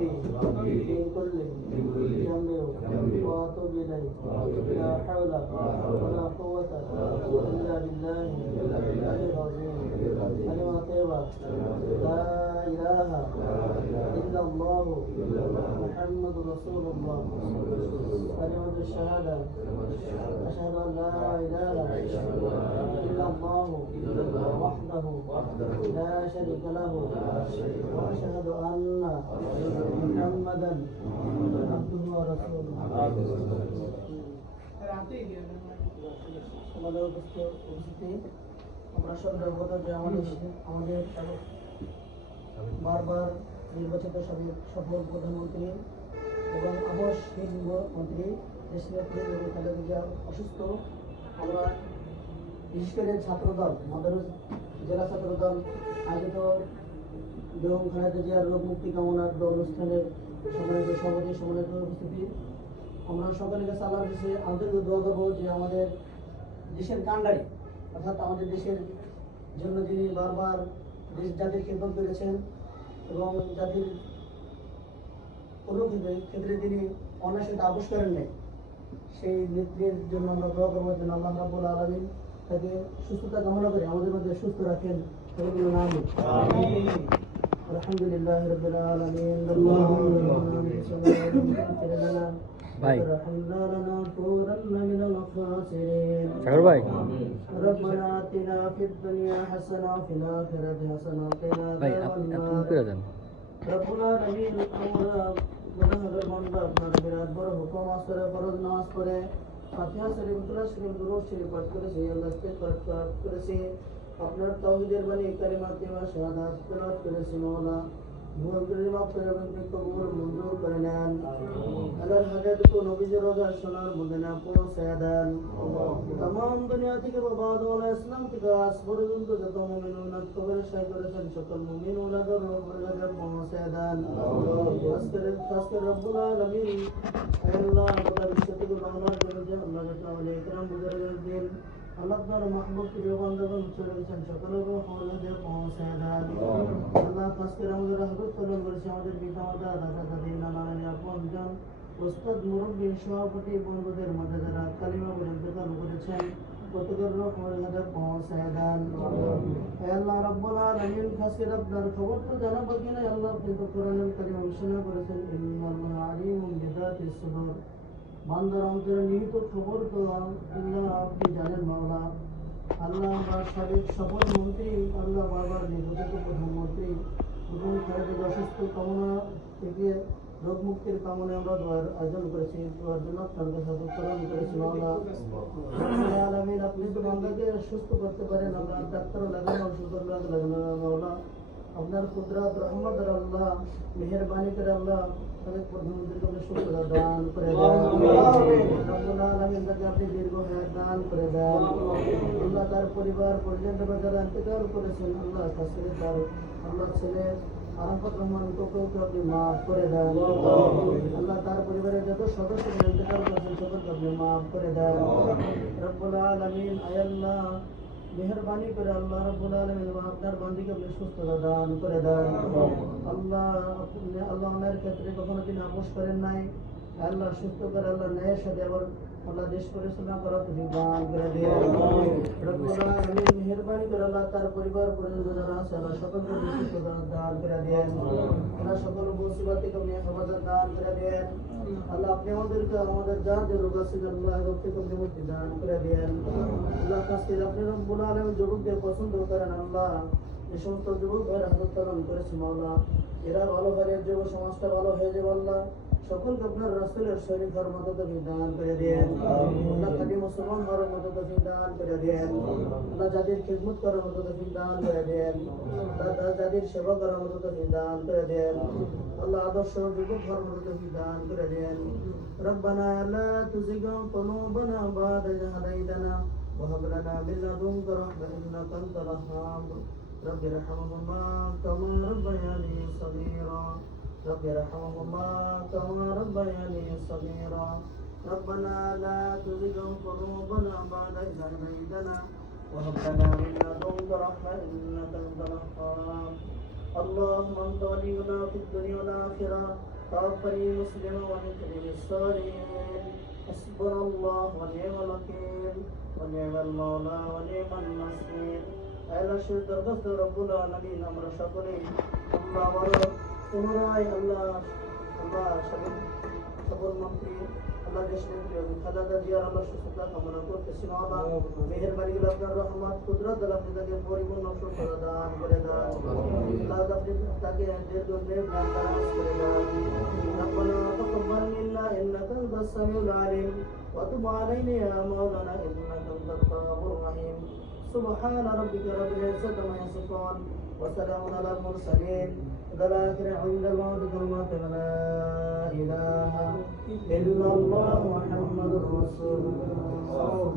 من كل ذنب وأتوب إليه لا حول ولا قوة إلا بالله العلي العظيم كلمة طيبة لا إله إلا الله محمد رسول الله كلمة الشهادة أشهد أن لا إله إلا الله وحده لا شريك له وأشهد أن محمدا عبده ورسوله আমাদের উপস্থিতি আমরা সব অবগত যে আমাদের বারবার নির্বাচিত সফল প্রধানমন্ত্রী এবং আবাস মন্ত্রী দেশনেত্রী খালেদা জিয়া অসুস্থ। আমরা বিশেষ করে ছাত্রদল মাদারুস জেলা ছাত্রদল আয়োজিত বেগম খালেদা জিয়ার রোগ মুক্তি কামনার অনুষ্ঠানের সম্মানিত সভাপতি সম্মানিত উপস্থিতি, আমরা সকলের কাছে আল্লাহর কাছে আন্তরিক দোয়া করবো যে আমাদের দেশের কাণ্ডারি অর্থাৎ আমাদের দেশের জন্য যিনি বারবার দেশ জাতির খেদমত করেছেন এবং জাতির কোনো ক্ষেত্রে তিনি অন্যের সাথে আপোষ করেন নাই, সেই নেত্রীর জন্য আমরা দোয়া করবো যেন আল্লাহ রাব্বুল আলামিন তাকে সুস্থতা কামনা করে আমাদের মধ্যে সুস্থ রাখেন। আলহামদুলিল্লাহ রাব্বিল আলামিন ভাই সাগর ভাই রব্বানা আতিনা ফিদ দুনিয়া হাসানা ওয়া ফিল আখিরাতি হাসানা ওয়া কিনা আযাবান রব্বুল আলামিন আমরা গুনাহগার বান্দা আপনার বিরাট বড় হুকুম আসরে ফরজ নামাজ পড়ে ফাতিহা শরীফ দুরূদ শরীফ দুরূদ শরীফ পাঠ করেছি আল্লাহ পাঠ করেছি আপনার তাওহীদের বাণী কালিমা তিমা শাহাদাত তেলাওয়াত করেছি মাওলা ভুল করে মাফ করে এবং কবুল মঞ্জুর করে নেন। আল্লাহর হাজাতকে নবীজির রোজার সোনার মদিনা পৌঁছায় দেন। तमाम দুনিয়া থেকে বাদ ওয়ালা ইসলাম থেকে আজ পর্যন্ত যত মুমিনুন কবরে শাহী করেছেন সকল মুমিন ওলাদের রোজাকে পৌঁছায় দেন। খাসকে রব্বুল আলামিন আল্লাহ গোটা বিশ্ব থেকে বাংলার জন্য আল্লাহ তাআলা ইকরাম বুজুর্গের দিন আল্লাহ তাআলা মাহবুব প্রিয় বান্দাগণ চলে গেছেন সকলকে হজে পৌঁছায় দেন। আল্লাহ খাসকে আমাদের রহমত করুন করেছে আমাদের পিতামাতা দাদা দাদি নানা নানি আপনজন ওস্তাদ মুরব্বী সভাপতি বন্ধুদের মধ্যে যারা কালিমা বলে ইন্তেকাল করেছেন প্রত্যেকের হজে পৌঁছায় দেন। আল্লাহ রাব্বুল আলামিন খাসকে আপনার খবর তো জানা বাকি নাই, আল্লাহ কিন্তু কোরআনুল কারীম ঘোষণা করেছেন ইন্নাল্লাহা আলিমুন বিযাতিস সুদূর, বান্দার অন্তরে নিহিত খবর তো আল্লাহ আপনি জানেন মাওলা। আল্লাহ আমরা সাবেক সফল মন্ত্রী আল্লাহ বারবার নির্বাচিত প্রধানমন্ত্রী এবং খালেদা অসুস্থ কামনা থেকে রোগ মুক্তির কামনায় আমরা দোয়ার আয়োজন করেছি, দোয়ার জন্য আপনাকে সাধুকরণ করেছি মাওলা। আলামিন আপনি তো বান্দাকে সুস্থ করতে পারেন, আপনার ডাক্তারও লাগানো ওষুধ লাগানো মাওলা, আপনার কুদরত রহমত আল্লাহ মেহেরবানি করে আল্লাহ তাদের প্রধানমন্ত্রীকে আপনি সুস্থতা দান করে দেন। রব্বুল আলামিন তাকে আপনি দীর্ঘ হায়াত দান করে দেন। আল্লাহ তার পরিবার পরিজন যারা ইন্তেকাল করেছেন আল্লাহ কাছে তার আল্লাহ ছেলে আরাফাত রহমান কোকে আপনি মাফ করে দেন। আল্লাহ তার পরিবারের যত সদস্য ইন্তেকাল করেছেন সকলকে আপনি মাফ করে দেন। রব্বুল আলামিন আল্লাহ মেহেরবানি করে আল্লাহ রাব্বুল আলামিন আপনার বান্দিকে আপনি সুস্থতা দান করে দেন। আল্লাহ ওনার ক্ষেত্রে কখনো তিনি আপোষ করেন নাই, আল্লাহ সুস্থ করে আল্লাহ ন্যায়ের সাথে আবার আল্লাহ দেশ পরিচালনা করার তিনি দান করে দেন। রব্বুল আলামিন মেহেরবানি করে আল্লাহ তার পরিবার পরিজন যারা আছে আল্লাহ সকলকে সুস্থতা দান করে দেন। আল্লাহ সকল মুসিবত থেকে আপনি হেফাজত দান করে দেন। আল্লাহ আপনি আমাদেরকে আমাদের যার যে রোগ আছে আল্লাহ রোগ থেকে আপনি মুক্তি দান করে দেন। আল্লাহ কাছে আপনি রব্বুল আলামিন যুবকদের পছন্দ করেন আল্লাহ, যে সমস্ত যুবক ভাইয়ের হাজত পালন করেছে মাওলা এরা ভালো হয়ে যুব সমাজটা ভালো হয়ে যাবে আল্লাহ, সকলকে আপনার রাসূলের শরীর হওয়ার মতো তো দান করে দেন। আল্লাহ খাঁটি মুসলমান হওয়ার মতো তো দান করে দেন। আল্লাহ যাদের খিদমত করার মতো তো দান করে দেন। আল্লাহ যাদের সেবা করার মতো তো দান করে দেন। আল্লাহ আদর্শ যুবক হওয়ার মতো তো দান করে দেন। রব্বানা লা তুযিগ কুলুবানা বা'দা ইয হাদাইতানা ওয়া হাব লানা মিন লাদুনকা রাহমাতান ইন্নাকা আনতাল ওয়াহ্হাব। رب ارحمهما كما ربياني صغيرا رب ارحمهما كما ربياني صغيرا ربنا لا تزغ قلوبنا بعد إذ هديتنا وهب لنا من لدنك رحمة إنك أنت الوهاب اللهم أنت ولينا في الدنيا والآخرة توفني مسلما والحقني بالصالحين حسبنا الله ونعم الوكيل ونعم المولى ونعم النصير আল্লাহ শেষ দরখাস্ত রব্বুল আলামিন আমরা সকলেই আল্লাহ বলো পুনরায় আল্লাহ সকল মন্ত্রী আল্লাহ দেশ নেত্রী খালেদা জিয়ার আল্লাহ সুস্থতা কামনা করতেছি আল্লাহ মেহেরবানি গুলো আপনার রহমত কুদরত আপনি তাকে পরিপূর্ণ সুস্থতা দান করে দেন আল্লাহ আপনি তাকে দীর্ঘদিন দারাজ করে দেন ربنا تقبل منا انك انت السميع العليم وتب علينا يا مولانا انك انت التواب الرحيم سبحان ربك رب العزة عما يصفون وسلام على المرسلين ذلك عند الموت كلمة لا إله إلا الله محمد رسول الله